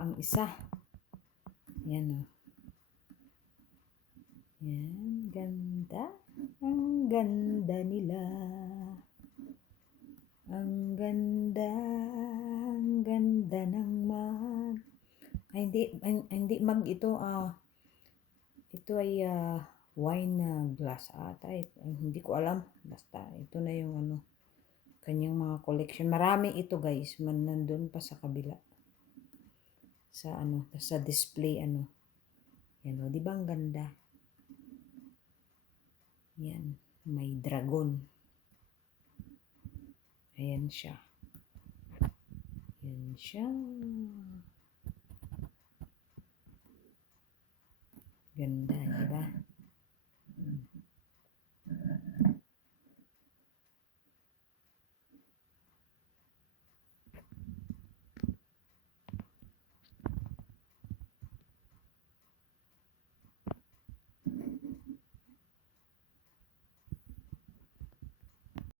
pa ang isa. Yan o. Yan, ganda. Ang ganda nila. Ang ganda. Ang ganda ng mag. Ay, hindi mag ito. Ito ay wine na glass ata. Hindi ko alam. Basta ito na yung kanyang mga collection. Marami ito guys. Nandun pa sa kabila. Sa display Yan o, di ba ang ganda? Yan, may dragon. Ayan siya. Yan siya. Ganda.